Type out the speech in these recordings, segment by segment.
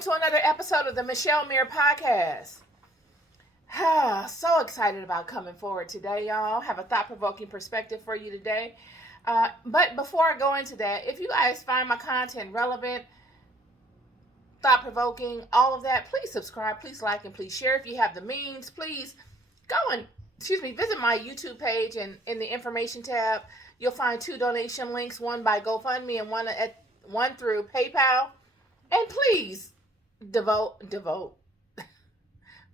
welcome to another episode of the Michelle Muir Podcast. So excited about coming forward today, y'all. Have a thought-provoking perspective for you today. But before I go into that, if you guys find my content relevant, thought-provoking, all of that, please subscribe, please like, and please share. If you have the means, please go and, visit my YouTube page, and in the information tab, you'll find 2 donation links, one by GoFundMe and one through PayPal. And please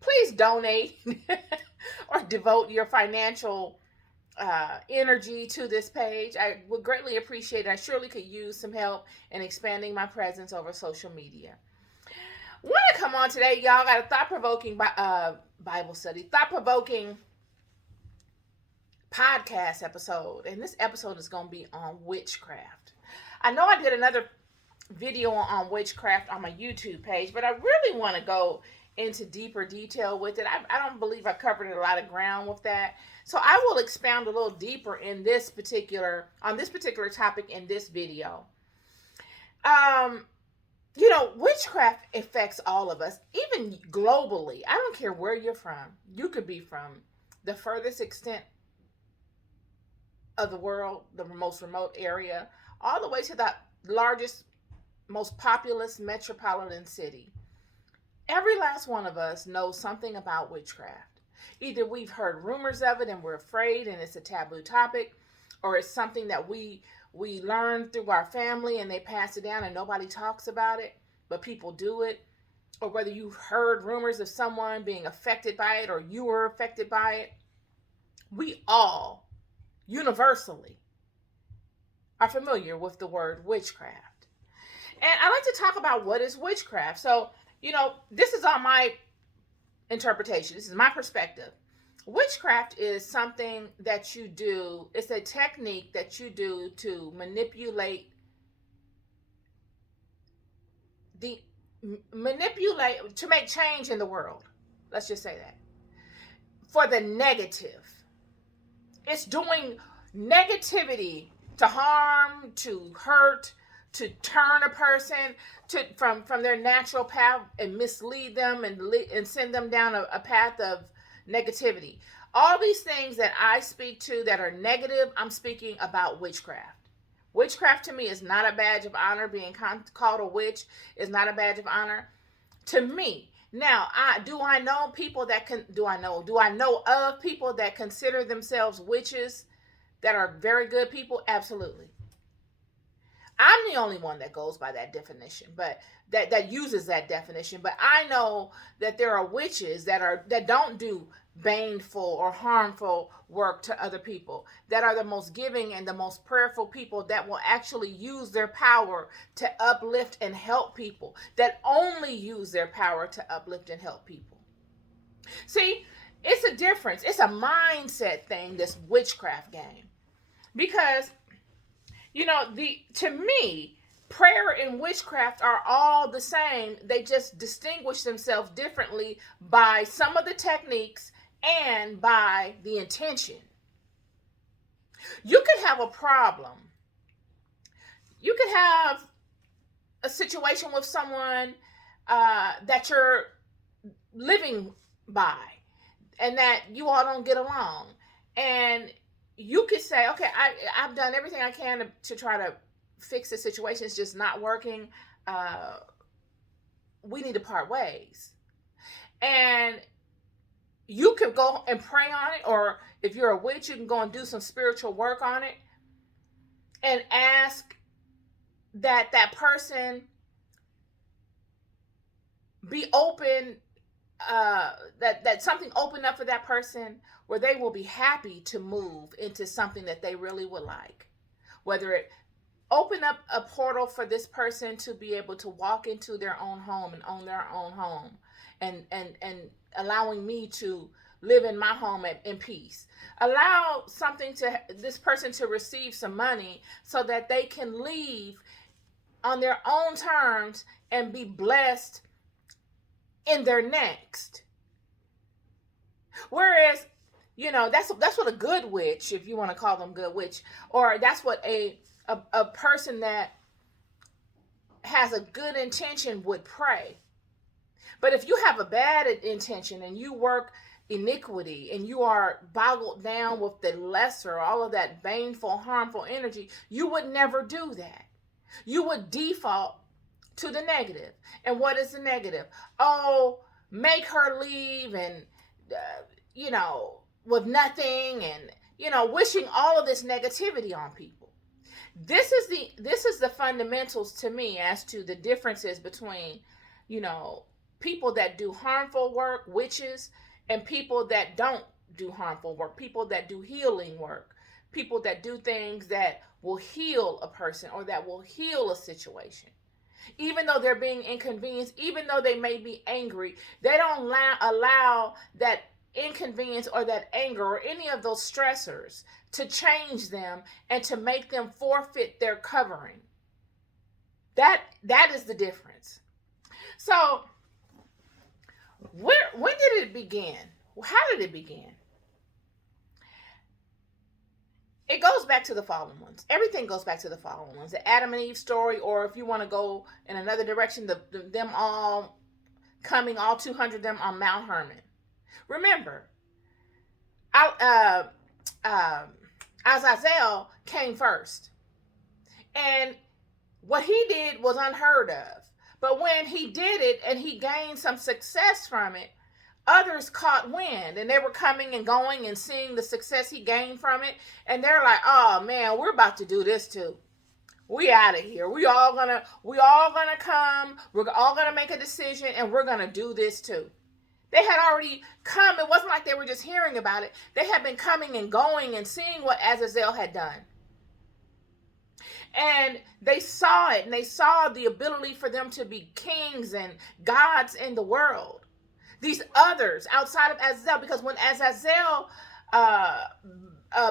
please donate or devote your financial energy to this page. I would greatly appreciate it. I surely could use some help in expanding my presence over social media. Want to come on today, y'all. Got a thought-provoking Bible study, thought-provoking podcast episode. And this episode is going to be on witchcraft. I know I did another video on witchcraft on my YouTube page, but I really want to go into deeper detail with it. I don't believe I covered a lot of ground with that, so I will expound a little deeper on this particular topic in this video. Witchcraft affects all of us, even globally. I don't care where you're from. You could be from the furthest extent of the world, the most remote area, all the way to the largest, most populous metropolitan city. Every last one of us knows something about witchcraft. Either we've heard rumors of it and we're afraid and it's a taboo topic, or it's something that we learned through our family and they pass it down and nobody talks about it, but people do it. Or whether you've heard rumors of someone being affected by it or you were affected by it, we all universally are familiar with the word witchcraft. And I like to talk about what is witchcraft. So, this is on my interpretation. This is my perspective. Witchcraft is something that you do. It's a technique that you do to manipulate to make change in the world. Let's just say that. For the negative. It's doing negativity to harm, to hurt, to turn a person from their natural path and mislead them and send them down a path of negativity. All these things that I speak to that are negative, I'm speaking about witchcraft. Witchcraft to me is not a badge of honor. Being called a witch is not a badge of honor to me. Now, do I know of people that consider themselves witches that are very good people? Absolutely. I'm the only one that goes by that definition, but that uses that definition. But I know that there are witches that don't do baneful or harmful work to other people, that are the most giving and the most prayerful people, that will actually use their power to uplift and help people, that only use their power to uplift and help people. See, it's a difference. It's a mindset thing, this witchcraft game. Because to me, prayer and witchcraft are all the same. They just distinguish themselves differently by some of the techniques and by the intention. You could have a problem. You could have a situation with someone that you're living by and that you all don't get along. And you could say, okay, I've done everything I can to try to fix the situation. It's just not working. We need to part ways. And you could go and pray on it, or if you're a witch, you can go and do some spiritual work on it and ask that person be open, that something open up for that person where they will be happy to move into something that they really would like. Whether it open up a portal for this person to be able to walk into their own home and own their own home, and allowing me to live in my home in peace. Allow this person to receive some money so that they can leave on their own terms and be blessed in their next. Whereas, that's what a good witch, if you want to call them good witch, or that's what a person that has a good intention would pray. But if you have a bad intention and you work iniquity and you are boggled down with the lesser, all of that baneful, harmful energy, you would never do that. You would default to the negative. And what is the negative? Oh, make her leave and, you know, with nothing and, you know, wishing all of this negativity on people. This is the fundamentals to me as to the differences between, you know, people that do harmful work, witches, and people that don't do harmful work, people that do healing work, people that do things that will heal a person or that will heal a situation. Even though they're being inconvenienced, even though they may be angry, they don't allow that inconvenience or that anger or any of those stressors to change them and to make them forfeit their covering. That is the difference. So, when did it begin? How did it begin? It goes back to the fallen ones. Everything goes back to the fallen ones. The Adam and Eve story, or if you want to go in another direction, them all coming, all 200 of them on Mount Hermon. Remember, Azazel came first. And what he did was unheard of. But when he did it and he gained some success from it, others caught wind and they were coming and going and seeing the success he gained from it. And they're like, oh man, we're about to do this too. We out of here. We all gonna come. We're all gonna make a decision and we're gonna do this too. They had already come. It wasn't like they were just hearing about it. They had been coming and going and seeing what Azazel had done. And they saw it, and they saw the ability for them to be kings and gods in the world. These others outside of Azazel, because when Azazel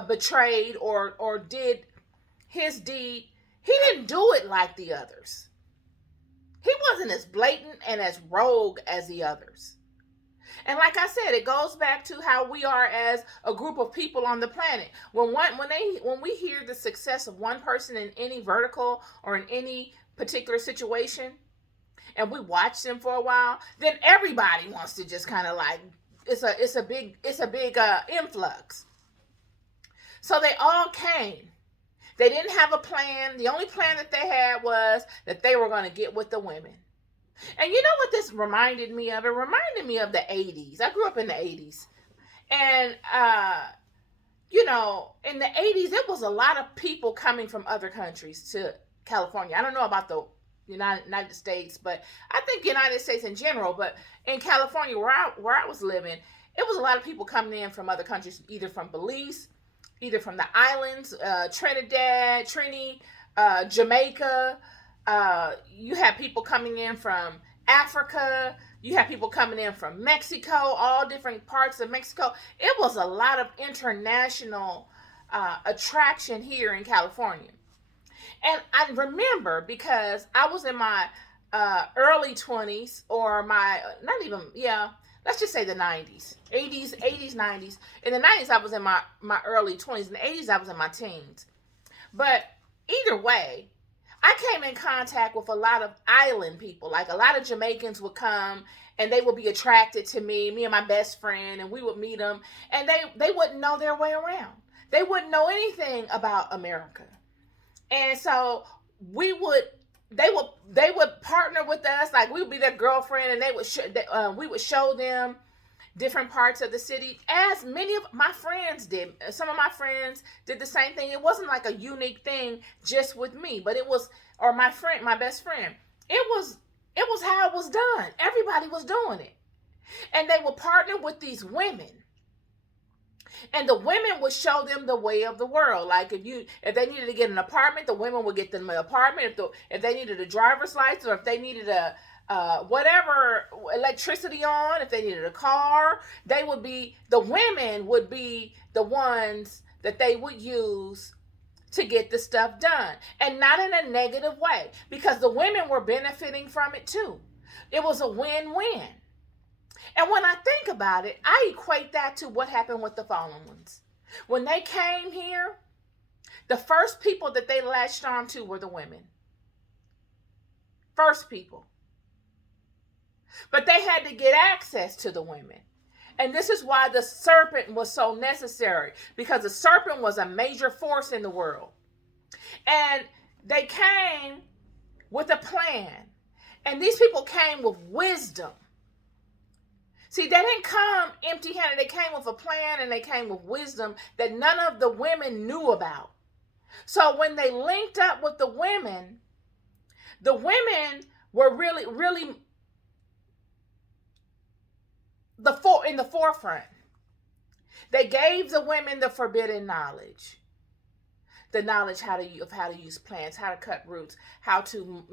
betrayed or did his deed, he didn't do it like the others. He wasn't as blatant and as rogue as the others. And like I said, it goes back to how we are as a group of people on the planet. When we hear the success of one person in any vertical or in any particular situation, and we watch them for a while, then everybody wants to just kind of like it's a big influx. So they all came. They didn't have a plan. The only plan that they had was that they were going to get with the women. And you know what this reminded me of? It reminded me of the 80s. I grew up in the 80s. And, you know, in the 80s, there was a lot of people coming from other countries to California. I don't know about the United States, but I think United States in general. But in California, where I was living, it was a lot of people coming in from other countries, either from Belize, either from the islands, Trinidad, Jamaica. You have people coming in from Africa. You have people coming in from Mexico, all different parts of Mexico. It was a lot of international attraction here in California. And I remember because I was in my early 20s or let's just say the 90s, 80s, 90s. In the 90s, I was in my early 20s. In the 80s, I was in my teens. But either way, I came in contact with a lot of island people. Like a lot of Jamaicans would come and they would be attracted to me and my best friend, and we would meet them, and they wouldn't know their way around. They wouldn't know anything about America. And so they would partner with us, like we would be their girlfriend, and we would show them different parts of the city, as many of my friends did. Some of my friends did the same thing. It wasn't like a unique thing just with me, but it was, or my best friend. It was how it was done. Everybody was doing it. And they would partner with these women. And the women would show them the way of the world. Like if they needed to get an apartment, the women would get them an apartment. If they needed a driver's license, or if they needed whatever electricity on, if they needed a car, the women would be the ones that they would use to get the stuff done. And not in a negative way, because the women were benefiting from it too. It was a win-win. And when I think about it, I equate that to what happened with the fallen ones. When they came here, the first people that they latched on to were the women. First people. But they had to get access to the women. And this is why the serpent was so necessary, because the serpent was a major force in the world. And they came with a plan. And these people came with wisdom. See, they didn't come empty-handed. They came with a plan, and they came with wisdom that none of the women knew about. So when they linked up with the women were really, really in the forefront. They gave the women the forbidden knowledge. The knowledge of how to use plants, how to cut roots, how to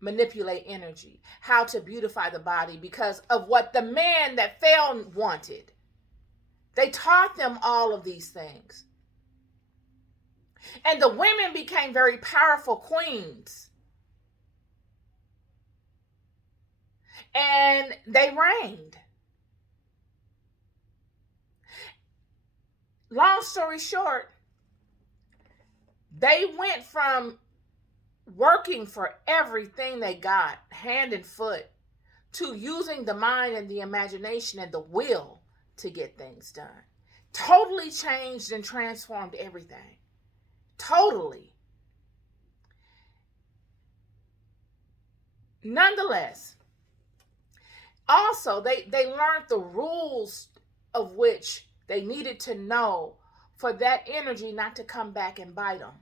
manipulate energy, how to beautify the body, because of what the man that fell wanted. They taught them all of these things. And the women became very powerful queens. And they reigned. Long story short, they went from working for everything they got, hand and foot, to using the mind and the imagination and the will to get things done. Totally changed and transformed everything. Totally. Nonetheless, also they learned the rules of which they needed to know for that energy not to come back and bite them.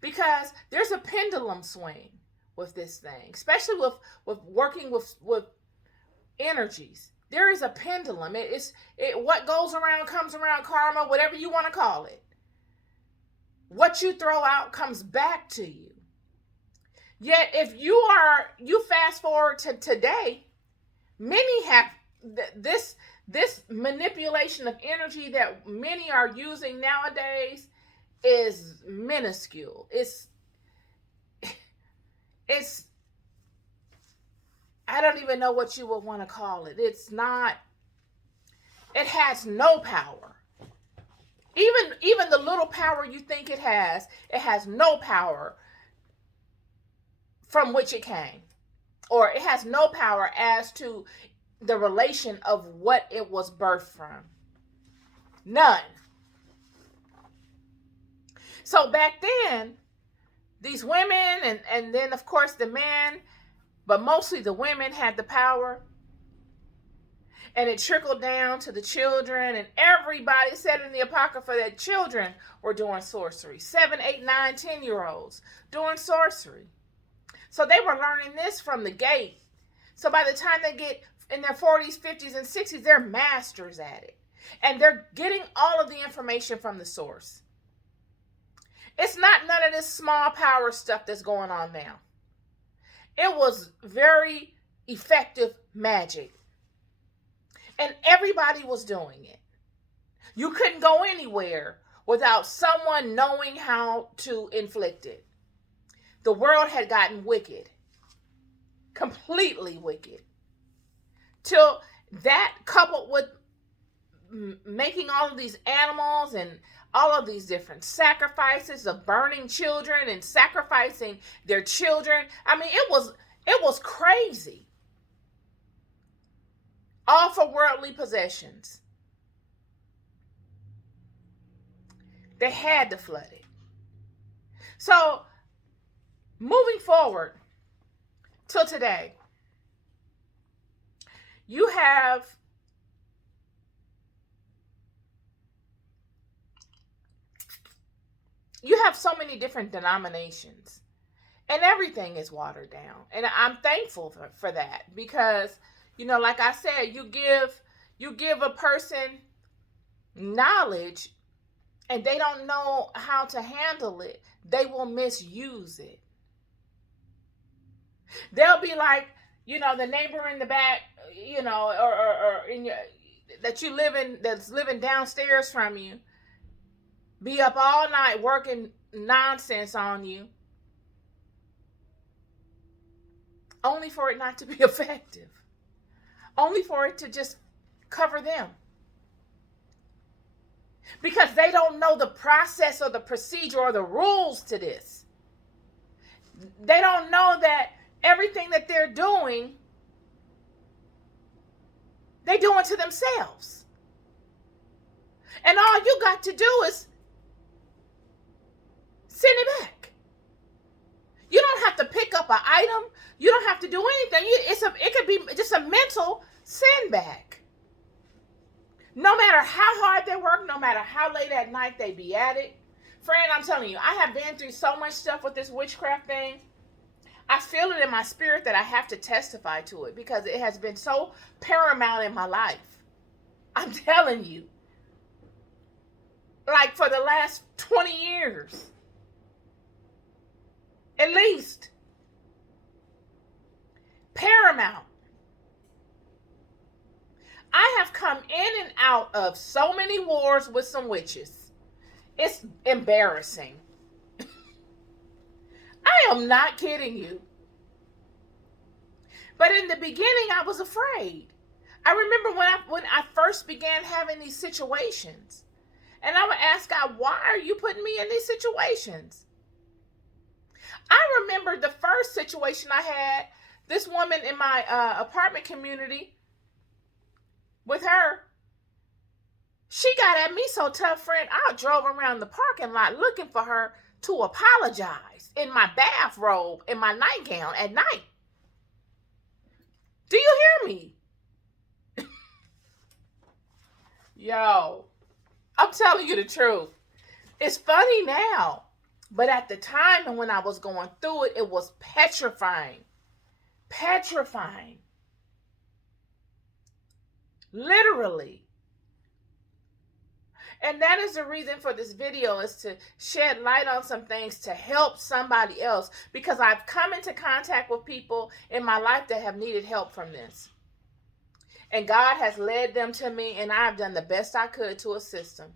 Because there's a pendulum swing with this thing, especially with working with energies. There is a pendulum. What goes around comes around, karma, whatever you want to call it. What you throw out comes back to you. Yet if you fast forward to today, many have this manipulation of energy that many are using nowadays is minuscule. It's I don't even know what you would want to call it. It has no power. Even the little power you think it has no power from which it came. Or it has no power as to the relation of what it was birthed from. None. So back then, these women and then of course the men, but mostly the women had the power. And it trickled down to the children, and everybody said in the Apocrypha that children were doing sorcery. 7, 8, 9, 10-year-olds doing sorcery. So they were learning this from the gate. So by the time they get in their 40s, 50s, and 60s, they're masters at it. And they're getting all of the information from the source. It's not none of this small power stuff that's going on now. It was very effective magic. And everybody was doing it. You couldn't go anywhere without someone knowing how to inflict it. The world had gotten wicked. Completely wicked. Till that, coupled with making all of these animals and all of these different sacrifices of burning children and sacrificing their children. I mean, it was crazy. All for worldly possessions. They had to flood it. So, moving forward till today, you have so many different denominations, and everything is watered down. And I'm thankful for that, because, like I said, you give a person knowledge and they don't know how to handle it, they will misuse it. They'll be like, the neighbor in the back, or in your that's living downstairs from you, be up all night working nonsense on you, only for it not to be effective, only for it to just cover them, because they don't know the process or the procedure or the rules to this. They don't know that everything that they're doing, they do it to themselves. And all you got to do is send it back. You don't have to pick up an item. You don't have to do anything. It could be just a mental send back. No matter how hard they work, no matter how late at night they be at it. Friend, I'm telling you, I have been through so much stuff with this witchcraft thing. I feel it in my spirit that I have to testify to it because it has been so paramount in my life. I'm telling you. Like for the last 20 years. At least. Paramount. I have come in and out of so many wars with some witches. It's embarrassing. I am not kidding you. But in the beginning, I was afraid. I remember when I first began having these situations. And I would ask God, why are you putting me in these situations? I remember the first situation I had, this woman in my apartment community, with her, she got at me so tough, friend, I drove around the parking lot looking for her to apologize in my bathrobe, in my nightgown at night. Do you hear me? Yo, I'm telling you the truth. It's funny now, but at the time and when I was going through it, it was petrifying. Petrifying. Literally. And that is the reason for this video, is to shed light on some things to help somebody else, because I've come into contact with people in my life that have needed help from this. And God has led them to me, and I've done the best I could to assist them.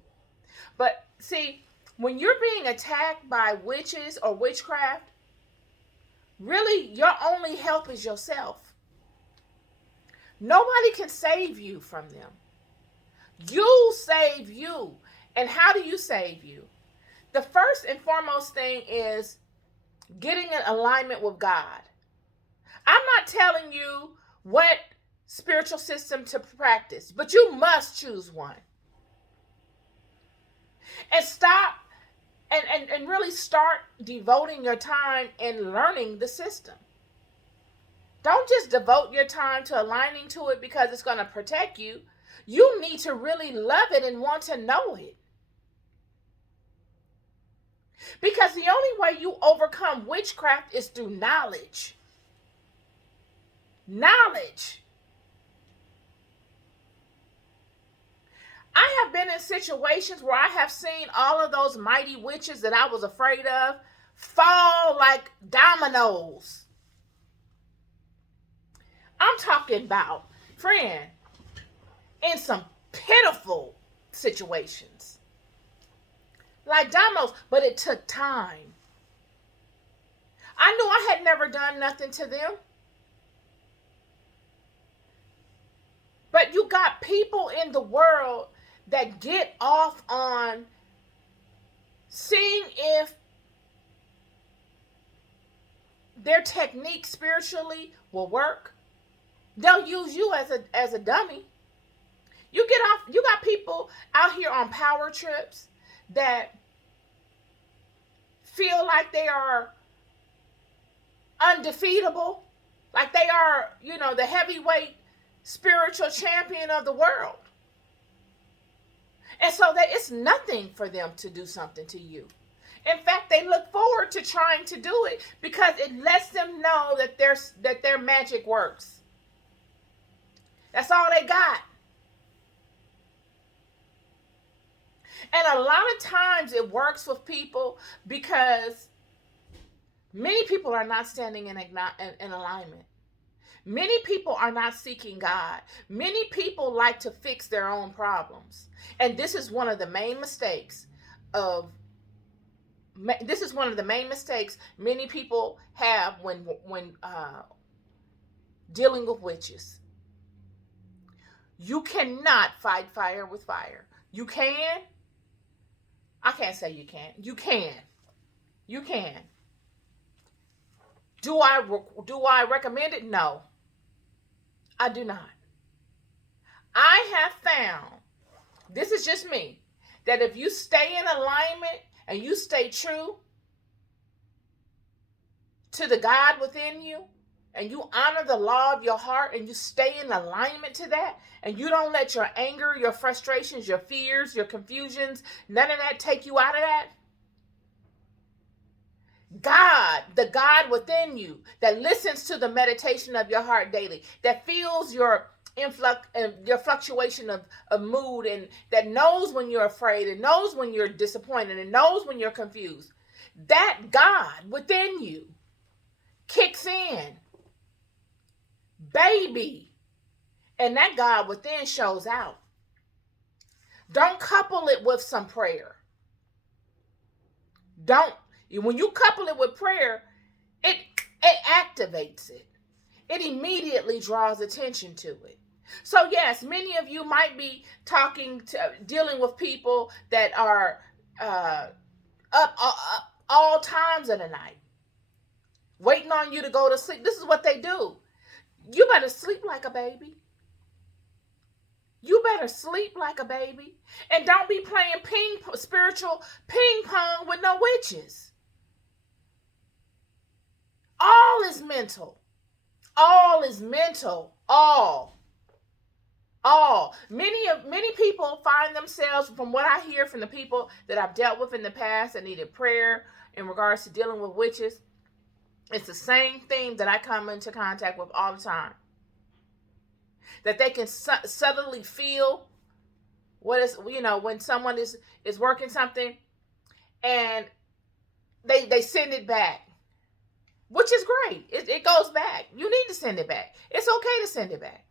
But see, when you're being attacked by witches or witchcraft, really your only help is yourself. Nobody can save you from them. You save you. And how do you save you? The first and foremost thing is getting in alignment with God. I'm not telling you what spiritual system to practice, but you must choose one. And stop and really start devoting your time in learning the system. Don't just devote your time to aligning to it because it's going to protect you. You need to really love it and want to know it. Because the only way you overcome witchcraft is through knowledge. Knowledge. I have been in situations where I have seen all of those mighty witches that I was afraid of fall like dominoes. I'm talking about, friend, in some pitiful situations. Like dominoes, but it took time. I knew I had never done nothing to them. But you got people in the world that get off on seeing if their technique spiritually will work. They'll use you as a dummy. You got people out here on power trips that feel like they are undefeatable, like they are, the heavyweight spiritual champion of the world. And so that it's nothing for them to do something to you. In fact, they look forward to trying to do it because it lets them know that their magic works. That's all they got. And a lot of times it works with people because many people are not standing in alignment. Many people are not seeking God. Many people like to fix their own problems. And this is one of the main mistakes many people have when dealing with witches. You cannot fight fire with fire. You can. I can't say you can't. You can. You can. Do I recommend it? No, I do not. I have found, this is just me, that if you stay in alignment and you stay true to the God within you, and you honor the law of your heart and you stay in alignment to that, and you don't let your anger, your frustrations, your fears, your confusions, none of that take you out of that, God, the God within you that listens to the meditation of your heart daily, that feels your influx, your fluctuation of mood, and that knows when you're afraid, and knows when you're disappointed, and knows when you're confused, that God within you kicks in, baby, and that God within shows out. Don't couple it with some prayer. Don't. When you couple it with prayer, it activates it. It immediately draws attention to it. So yes, many of you might be dealing with people that are up all times of the night, waiting on you to go to sleep. This is what they do. You better sleep like a baby. You better sleep like a baby. And don't be playing spiritual ping pong with no witches. All is mental. All is mental. All. Many people find themselves, from what I hear from the people that I've dealt with in the past that needed prayer in regards to dealing with witches, it's the same thing that I come into contact with all the time. That they can subtly feel what is, when someone is working something, and they send it back, which is great. It goes back. You need to send it back. It's okay to send it back.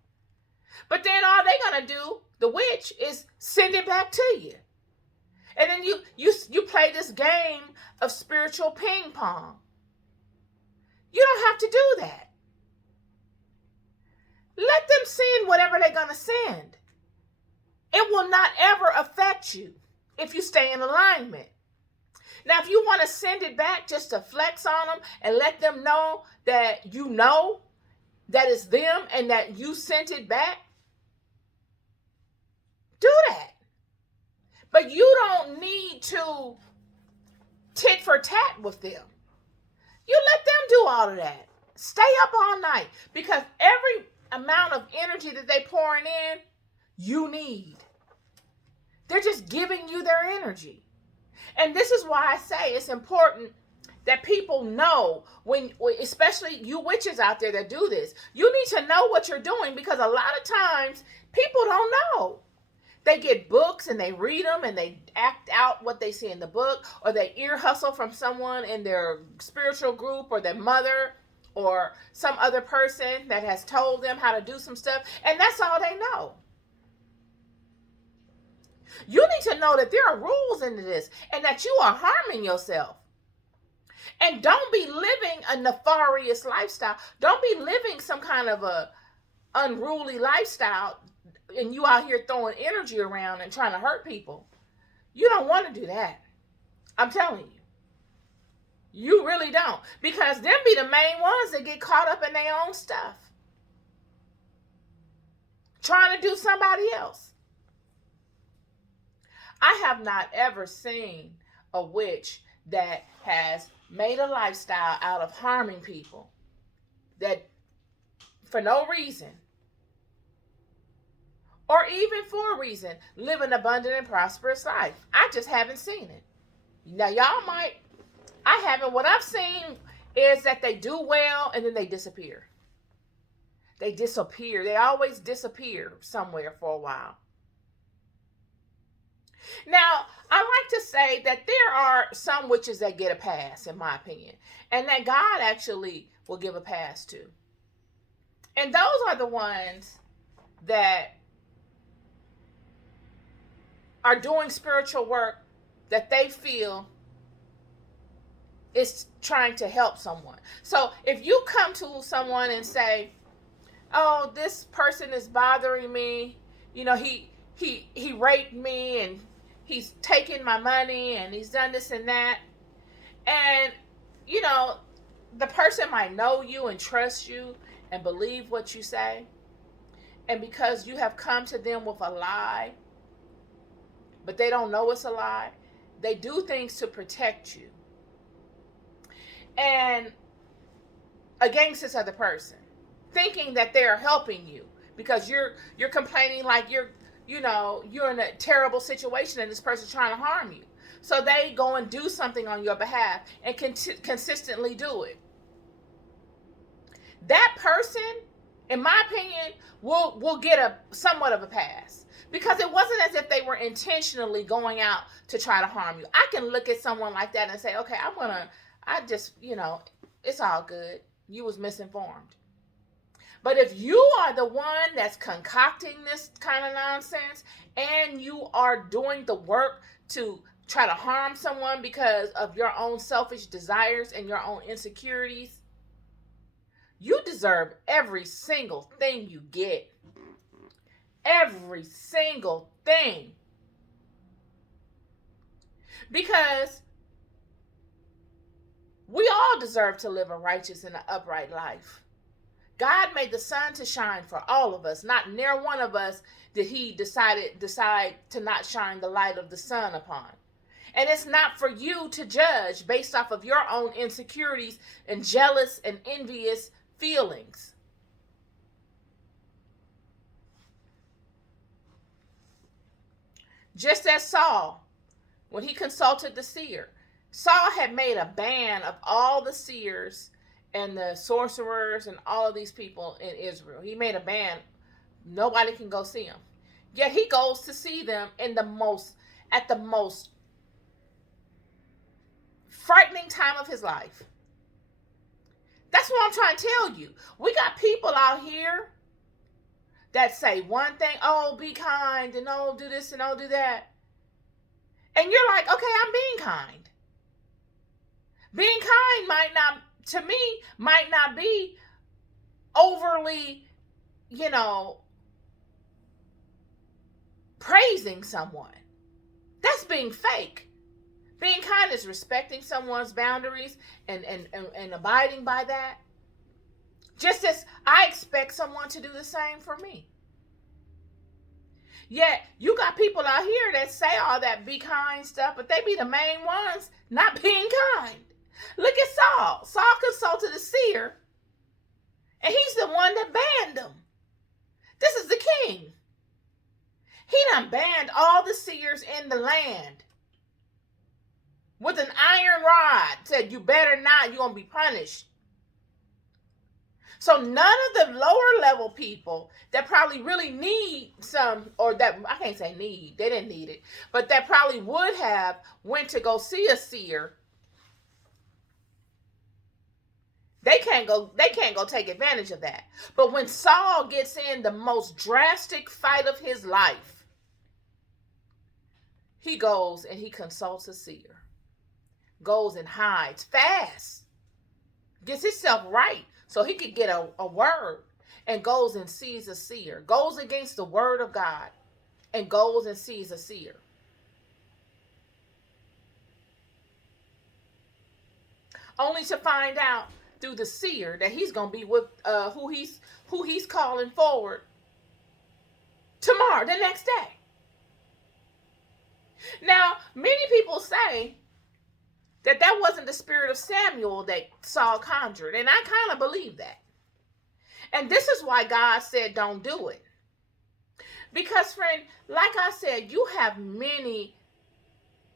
But then all they're going to do, the witch, is send it back to you. And then you play this game of spiritual ping pong. You don't have to do that. Let them send whatever they're going to send. It will not ever affect you if you stay in alignment. Now, if you want to send it back just to flex on them and let them know that you know that it's them and that you sent it back, do that. But you don't need to tit for tat with them. You let them do all of that. Stay up all night, because every amount of energy that they pouring in, you need. They're just giving you their energy. And this is why I say it's important that people know, when, especially you witches out there that do this, you need to know what you're doing, because a lot of times people don't know. They get books and they read them and they act out what they see in the book, or they ear hustle from someone in their spiritual group, or their mother, or some other person that has told them how to do some stuff, and that's all they know. You need to know that there are rules into this, and that you are harming yourself. And don't be living a nefarious lifestyle. Don't be living some kind of a unruly lifestyle, and you out here throwing energy around and trying to hurt people. You don't want to do that. I'm telling you. You really don't. Because them be the main ones that get caught up in their own stuff, trying to do somebody else. I have not ever seen a witch that has made a lifestyle out of harming people, that for no reason, or even for a reason, live an abundant and prosperous life. I just haven't seen it. Now, y'all might. I haven't. What I've seen is that they do well and then they disappear. They disappear. They always disappear somewhere for a while. Now, I like to say that there are some witches that get a pass, in my opinion, and that God actually will give a pass to. And those are the ones that are doing spiritual work that they feel is trying to help someone. So if you come to someone and say, oh, this person is bothering me, he raped me, and he's taken my money, and he's done this and that, and the person might know you and trust you and believe what you say. And because you have come to them with a lie, but they don't know it's a lie, they do things to protect you. And against this other person, thinking that they are helping you because you're complaining like you're in a terrible situation and this person's trying to harm you. So they go and do something on your behalf and consistently do it. That person, in my opinion, will get a somewhat of a pass because it wasn't as if they were intentionally going out to try to harm you. I can look at someone like that and say, okay, it's all good. You was misinformed. But if you are the one that's concocting this kind of nonsense and you are doing the work to try to harm someone because of your own selfish desires and your own insecurities, you deserve every single thing you get. Every single thing. Because we all deserve to live a righteous and an upright life. God made the sun to shine for all of us. Not near one of us did he decide to not shine the light of the sun upon. And it's not for you to judge based off of your own insecurities and jealous and envious feelings. Just as Saul, when he consulted the seer, Saul had made a ban of all the seers and the sorcerers and all of these people in Israel. He made a ban. Nobody can go see them. Yet he goes to see them at the most frightening time of his life. That's what I'm trying to tell you. We got people out here that say one thing, oh, be kind, and oh, do this and oh, do that. And you're like, okay, I'm being kind. Being kind might not be overly, praising someone. That's being fake. Being kind is respecting someone's boundaries and abiding by that. Just as I expect someone to do the same for me. Yet, you got people out here that say all that be kind stuff, but they be the main ones not being kind. Look at Saul. Saul consulted a seer, and he's the one that banned him. This is the king. He done banned all the seers in the land with an iron rod. Said, you better not, you're going to be punished. So none of the lower level people that probably really need some, or that, I can't say need, they didn't need it, but that probably would have went to go see a seer, they can't go take advantage of that. But when Saul gets in the most drastic fight of his life, he goes and he consults a seer. Goes and hides fast. Gets himself right so he could get a word, and goes and sees a seer. Goes against the word of God and goes and sees a seer. Only to find out through the seer that he's going to be with who he's calling forward tomorrow, the next day. Now, many people say that wasn't the spirit of Samuel that Saul conjured, and I kind of believe that. And this is why God said don't do it. Because, friend, like I said, you have many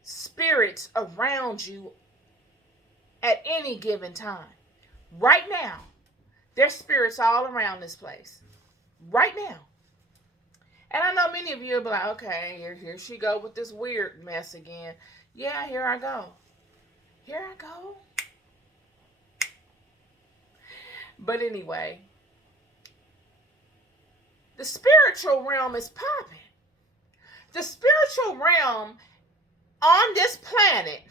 spirits around you at any given time. Right now, there's spirits all around this place. Right now. And I know many of you will be like, okay, here she go with this weird mess again. Yeah, here I go. Here I go. But anyway, the spiritual realm is popping. The spiritual realm on this planet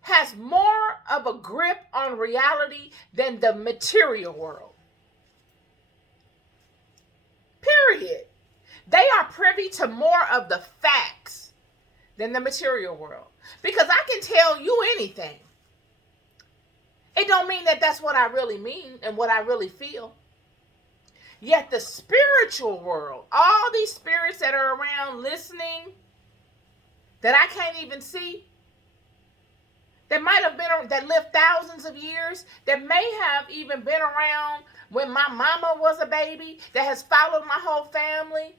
has more of a grip on reality than the material world. Period. They are privy to more of the facts than the material world. Because I can tell you anything. It don't mean that that's what I really mean and what I really feel. Yet the spiritual world, all these spirits that are around listening, that I can't even see, that might have been, that lived thousands of years, that may have even been around when my mama was a baby, that has followed my whole family,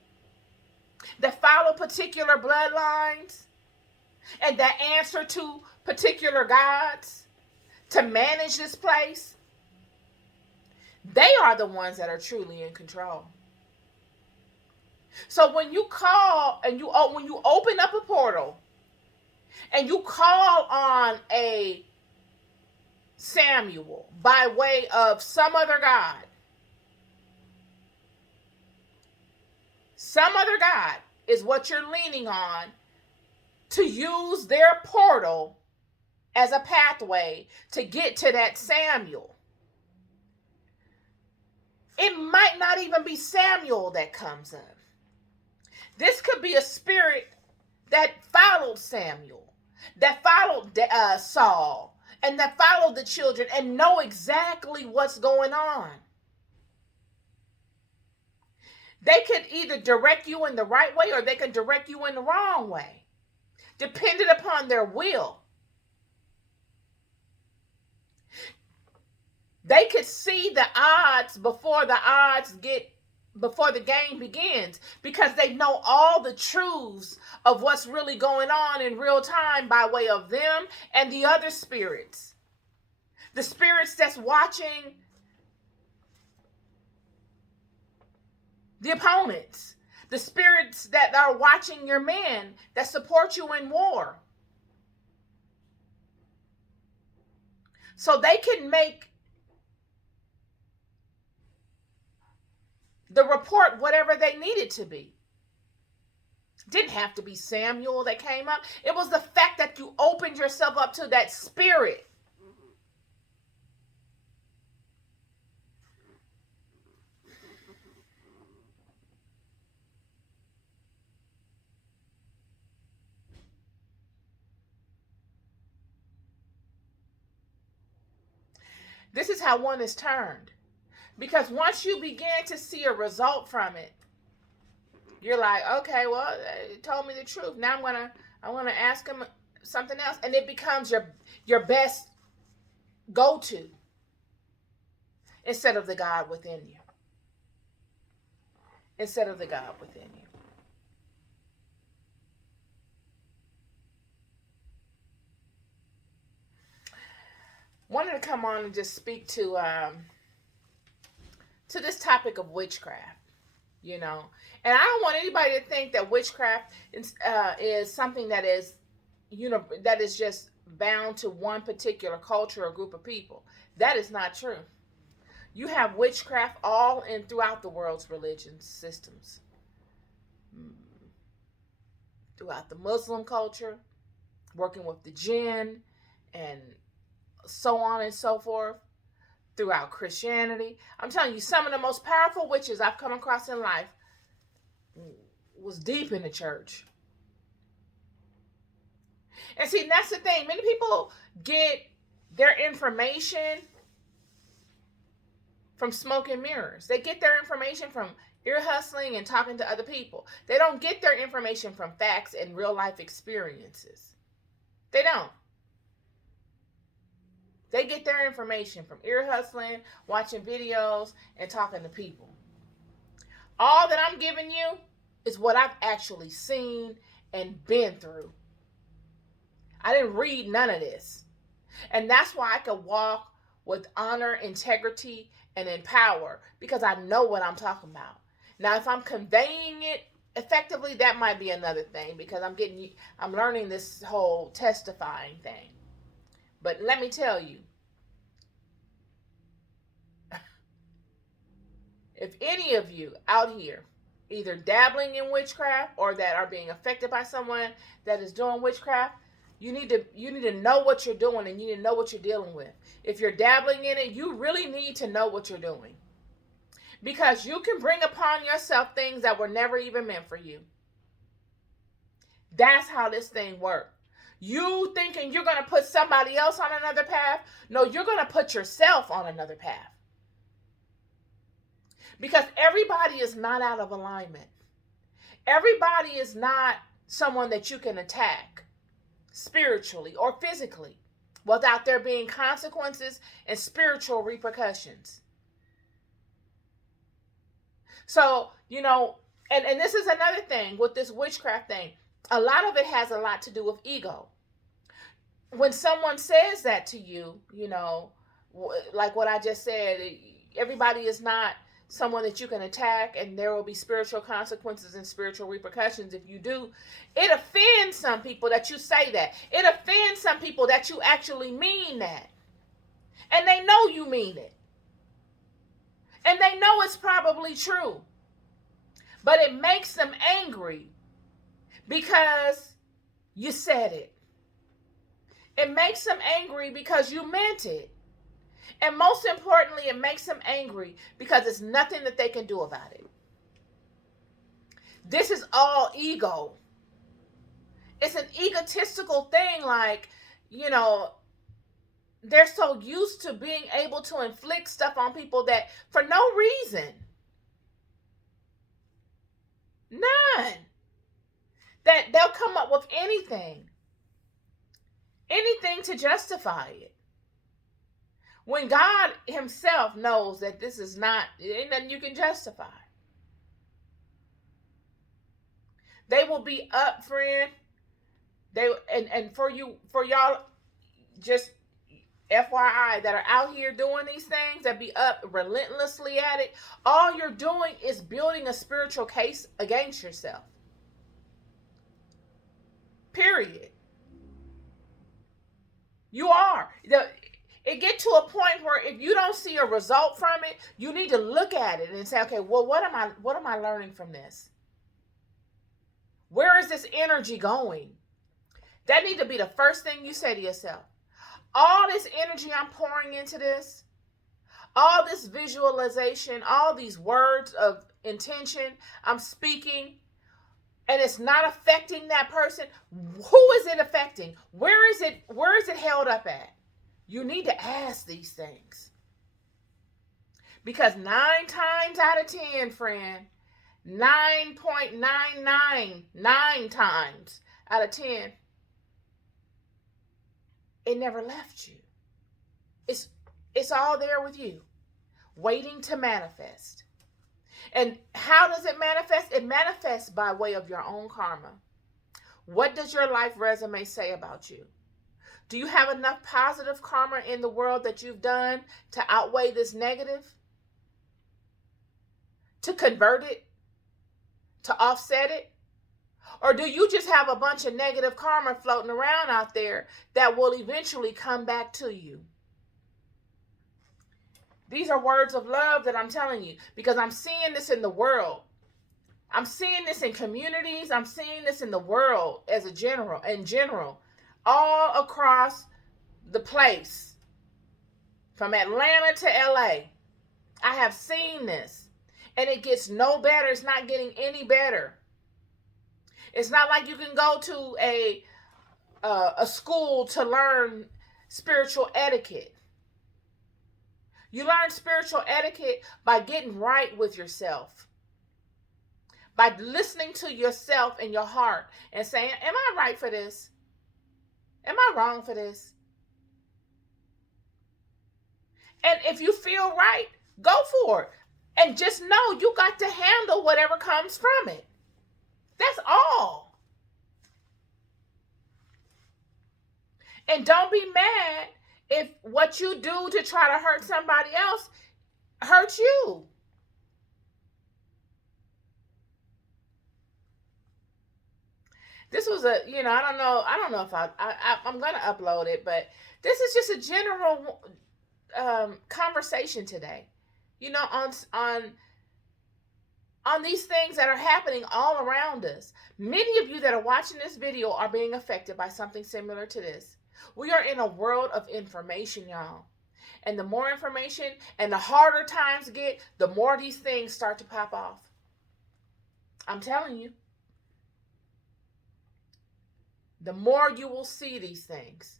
that follow particular bloodlines, and that answer to particular gods to manage this place. They are the ones that are truly in control. So when you call and when you open up a portal and you call on a Samuel by way of some other God, some other God is what you're leaning on to use their portal as a pathway to get to that Samuel. It might not even be Samuel that comes up. This could be a spirit that followed Samuel, that followed Saul, and that followed the children and know exactly what's going on. They could either direct you in the right way or they could direct you in the wrong way, depending upon their will. They could see the odds before the game begins, because they know all the truths of what's really going on in real time by way of them and the other spirits. The spirits that's watching the opponents. The spirits that are watching your men that support you in war. So they can make the report whatever they needed to be. Didn't have to be Samuel that came up. It was the fact that you opened yourself up to that spirit. This is how one is turned. Because once you begin to see a result from it, you're like, okay, well, it told me the truth. Now I'm gonna ask him something else, and it becomes your best go-to instead of the God within you. Instead of the God within you. Wanted to come on and just speak to this topic of witchcraft, and I don't want anybody to think that witchcraft is something that is, that is just bound to one particular culture or group of people. That is not true. You have witchcraft all in throughout the world's religion systems, throughout the Muslim culture, working with the jinn, and so on and so forth, throughout Christianity. I'm telling you, some of the most powerful witches I've come across in life was deep in the church. And see, that's the thing. Many people get their information from smoke and mirrors. They get their information from ear hustling and talking to other people. They don't get their information from facts and real life experiences. They don't. They get their information from ear hustling, watching videos, and talking to people. All that I'm giving you is what I've actually seen and been through. I didn't read none of this. And that's why I could walk with honor, integrity, and in power, because I know what I'm talking about. Now, if I'm conveying it effectively, that might be another thing, because I'm learning this whole testifying thing. But let me tell you, if any of you out here either dabbling in witchcraft or that are being affected by someone that is doing witchcraft, you need to know what you're doing, and you need to know what you're dealing with. If you're dabbling in it, you really need to know what you're doing, because you can bring upon yourself things that were never even meant for you. That's how this thing works. You thinking you're going to put somebody else on another path? No, you're going to put yourself on another path. Because everybody is not out of alignment. Everybody is not someone that you can attack spiritually or physically without there being consequences and spiritual repercussions. So, and this is another thing with this witchcraft thing. A lot of it has a lot to do with ego. When someone says that to you, like what I just said, everybody is not someone that you can attack, and there will be spiritual consequences and spiritual repercussions if you do. It offends some people that you say that. It offends some people that you actually mean that. And they know you mean it. And they know it's probably true. But it makes them angry because you said it. It makes them angry because you meant it. And most importantly, it makes them angry because there's nothing that they can do about it. This is all ego. It's an egotistical thing, like, they're so used to being able to inflict stuff on people that for no reason. None. That they'll come up with anything to justify it. When God himself knows that this is not, ain't nothing you can justify. They will be up, friend. And for y'all, just FYI, that are out here doing these things, that be up relentlessly at it, all you're doing is building a spiritual case against yourself. Period. You are. It get to a point where if you don't see a result from it, you need to look at it and say, okay, well, what am I learning from this? Where is this energy going? That need to be the first thing you say to yourself. All this energy I'm pouring into this, all this visualization, all these words of intention I'm speaking, and it's not affecting that person, who is it affecting? Where is it held up at? You need to ask these things. Because 9 times out of 10, friend, 9.999 times out of 10, it never left you. It's all there with you, waiting to manifest. And how does it manifest? It manifests by way of your own karma. What does your life resume say about you? Do you have enough positive karma in the world that you've done to outweigh this negative? To convert it? To offset it? Or do you just have a bunch of negative karma floating around out there that will eventually come back to you? These are words of love that I'm telling you, because I'm seeing this in the world. I'm seeing this in communities. I'm seeing this in the world in general, all across the place, from Atlanta to LA. I have seen this, and it gets no better. It's not getting any better. It's not like you can go to a school to learn spiritual etiquette. You learn spiritual etiquette by getting right with yourself. By listening to yourself and your heart and saying, am I right for this? Am I wrong for this? And if you feel right, go for it. And just know you got to handle whatever comes from it. That's all. And don't be mad if what you do to try to hurt somebody else hurts you. This was I don't know if I'm going to upload it, but this is just a general conversation today, on these things that are happening all around us. Many of you that are watching this video are being affected by something similar to this. We are in a world of information, y'all. And the more information and the harder times get, the more these things start to pop off. I'm telling you. the more you will see these things.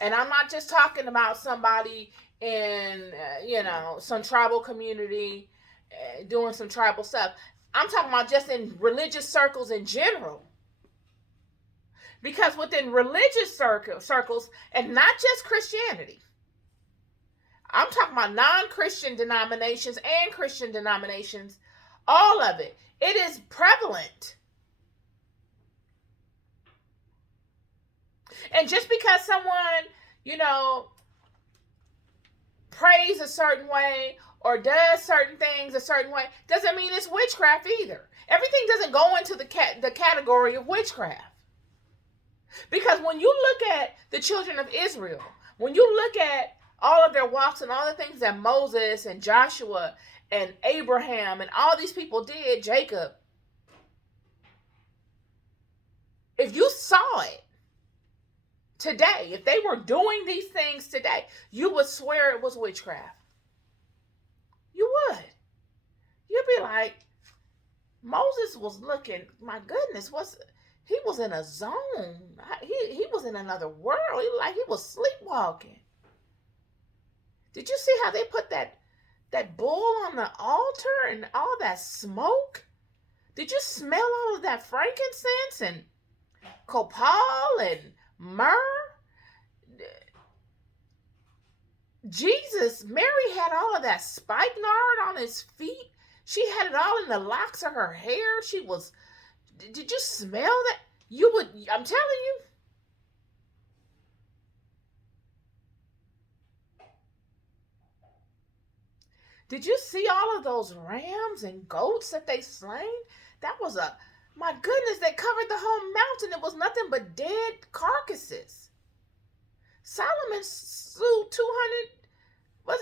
And I'm not just talking about somebody in, some tribal community doing some tribal stuff. I'm talking about just in religious circles in general. Because within religious circles, and not just Christianity, I'm talking about non-Christian denominations and Christian denominations, all of it. It is prevalent. And just because someone, prays a certain way or does certain things a certain way doesn't mean it's witchcraft either. Everything doesn't go into the category of witchcraft. Because when you look at the children of Israel, when you look at all of their walks and all the things that Moses and Joshua and Abraham and all these people did, Jacob, if you saw it today, if they were doing these things today, you would swear it was witchcraft. You would. You'd be like, Moses was looking, my goodness, he was in a zone. He was in another world. He was sleepwalking. Did you see how they put that bull on the altar and all that smoke? Did you smell all of that frankincense and copal and myrrh? Jesus, Mary had all of that spikenard on his feet. She had it all in the locks of her hair. Did you smell that? I'm telling you. Did you see all of those rams and goats that they slain? That was my goodness, they covered the whole mountain. It was nothing but dead carcasses. Solomon slew 200,000?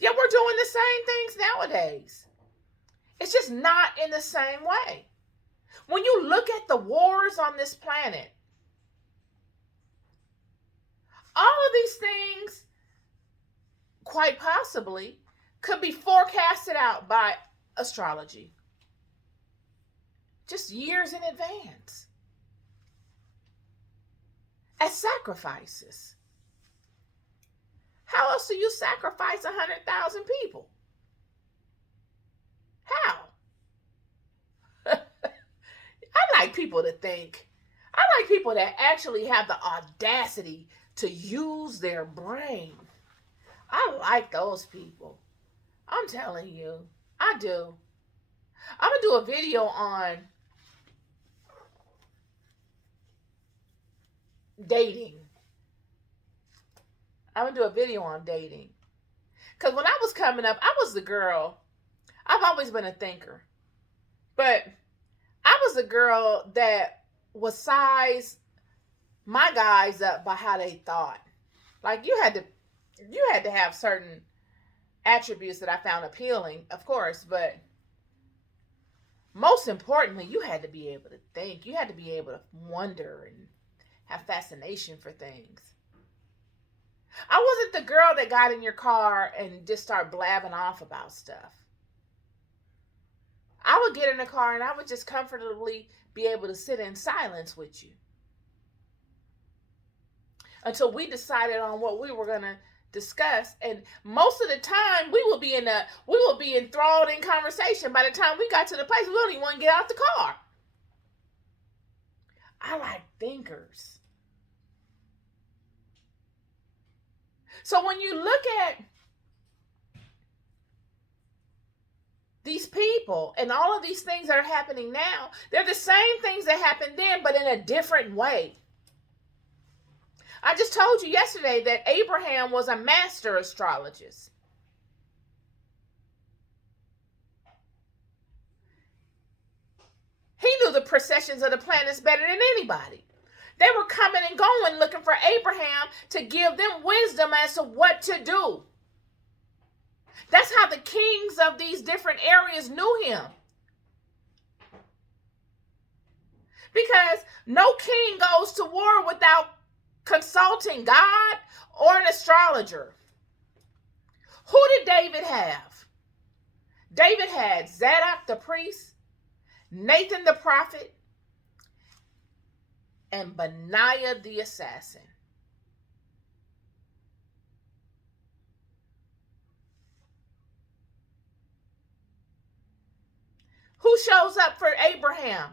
Yeah, we're doing the same things nowadays. It's just not in the same way. When you look at the wars on this planet, all of these things, quite possibly, could be forecasted out by astrology. Just years in advance. As sacrifices. How else do you sacrifice 100,000 people? How? I like people to think. I like people that actually have the audacity to use their brain. I like those people. I'm telling you, I do. I'm going to do a video on dating. I'm going to do a video on dating. Because when I was coming up, I was the girl. I've always been a thinker. But I was the girl that would size my guys up by how they thought. Like you had to have certain attributes that I found appealing, of course, but most importantly, you had to be able to think. You had to be able to wonder and have fascination for things. I wasn't the girl that got in your car and just start blabbing off about stuff. I would get in the car and I would just comfortably be able to sit in silence with you until we decided on what we were going to discuss. And most of the time we will be enthralled in conversation. By the time we got to the place, we don't even want to get out the car. I like thinkers. So when you look at these people and all of these things that are happening now, they're the same things that happened then, but in a different way. I just told you yesterday that Abraham was a master astrologist. He knew the precessions of the planets better than anybody. They were coming and going looking for Abraham to give them wisdom as to what to do. That's how the kings of these different areas knew him. Because no king goes to war without consulting God or an astrologer. Who did David have? David had Zadok the priest, Nathan the prophet, and Benaiah the assassin. Who shows up for Abraham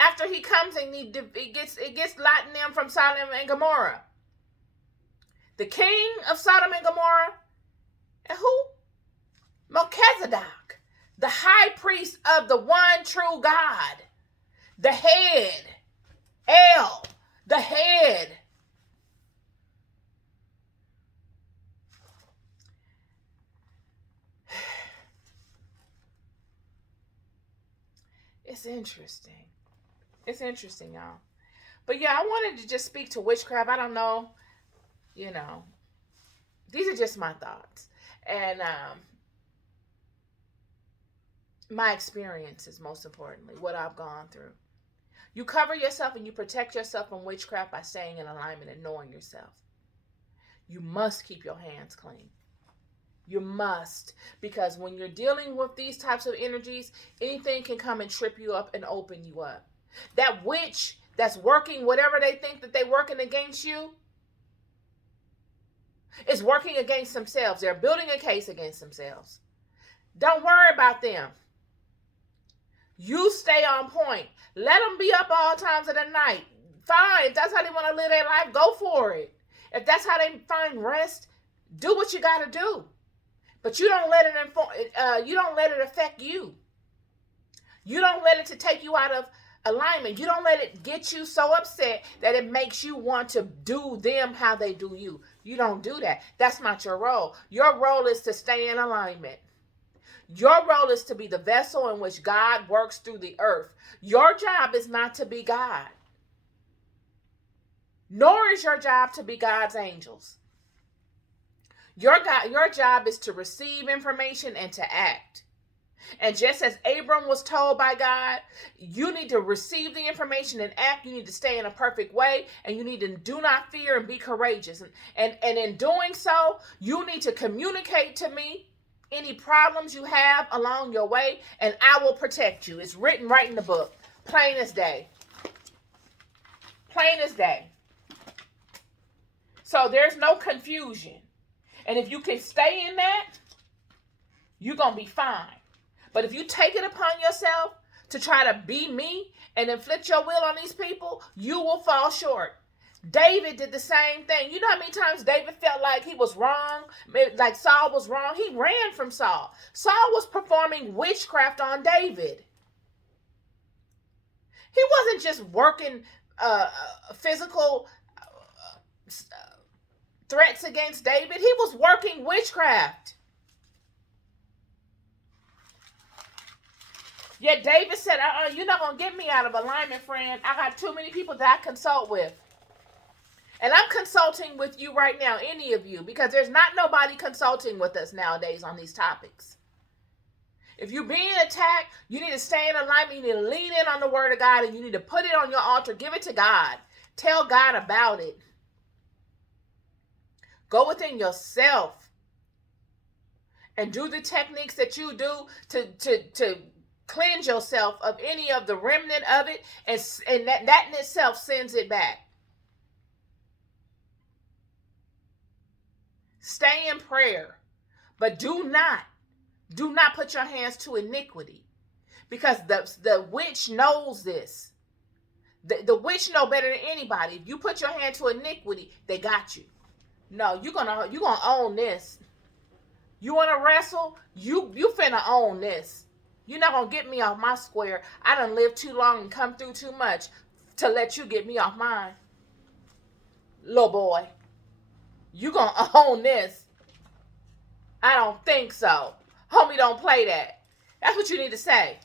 after he comes and it gets Lot and them from Sodom and Gomorrah? The king of Sodom and Gomorrah, and who? Melchizedek, the high priest of the one true God, the head, El, the head. It's interesting. It's interesting, y'all. But yeah, I wanted to just speak to witchcraft. I don't know, these are just my thoughts. And my experiences, most importantly, what I've gone through. You cover yourself and you protect yourself from witchcraft by staying in alignment and knowing yourself. You must keep your hands clean. You must. Because when you're dealing with these types of energies, anything can come and trip you up and open you up. That witch that's working whatever they think that they're working against you is working against themselves. They're building a case against themselves. Don't worry about them. You stay on point. Let them be up all times of the night. Fine. If that's how they want to live their life, go for it. If that's how they find rest, do what you got to do. But you don't let it affect you. You don't let it to take you out of alignment. You don't let it get you so upset that it makes you want to do them how they do you. You don't do that. That's not your role. Your role is to stay in alignment. Your role is to be the vessel in which God works through the earth. Your job is not to be God. Nor is your job to be God's angels. Your job is to receive information and to act. And just as Abram was told by God, you need to receive the information and act. You need to stay in a perfect way, and you need to do not fear and be courageous. And in doing so, you need to communicate to me any problems you have along your way, and I will protect you. It's written right in the book. Plain as day. Plain as day. So there's no confusion. And if you can stay in that, you're going to be fine. But if you take it upon yourself to try to be me and inflict your will on these people, you will fall short. David did the same thing. You know how many times David felt like he was wrong, like Saul was wrong? He ran from Saul. Saul was performing witchcraft on David. He wasn't just working physical threats against David. He was working witchcraft. Yet David said, you're not going to get me out of alignment, friend. I got too many people that I consult with. And I'm consulting with you right now, any of you, because there's not nobody consulting with us nowadays on these topics. If you're being attacked, you need to stay in alignment. You need to lean in on the word of God, and you need to put it on your altar. Give it to God. Tell God about it. Go within yourself and do the techniques that you do to cleanse yourself of any of the remnant of it, and that in itself sends it back. Stay in prayer, but do not put your hands to iniquity, because the witch knows this. The witch know better than anybody. If you put your hand to iniquity, they got you. No, you're gonna own this. You want to wrestle? You finna own this. You're not going to get me off my square. I done lived too long and come through too much to let you get me off mine. Little boy, you going to own this. I don't think so. Homie, don't play that. That's what you need to say.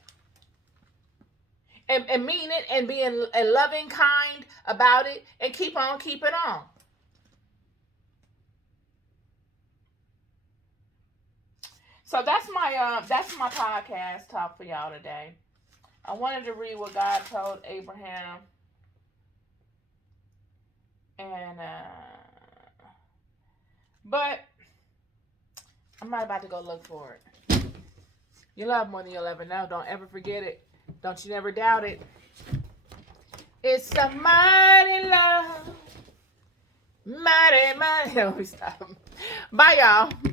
And mean it, and being a loving, kind about it, and keep on keeping on. So that's my podcast talk for y'all today. I wanted to read what God told Abraham, and but I'm not about to go look for it. You love more than you'll ever know. Don't ever forget it. Don't you never doubt it. It's a mighty love. Mighty, mighty. Oh, stop. Bye, y'all.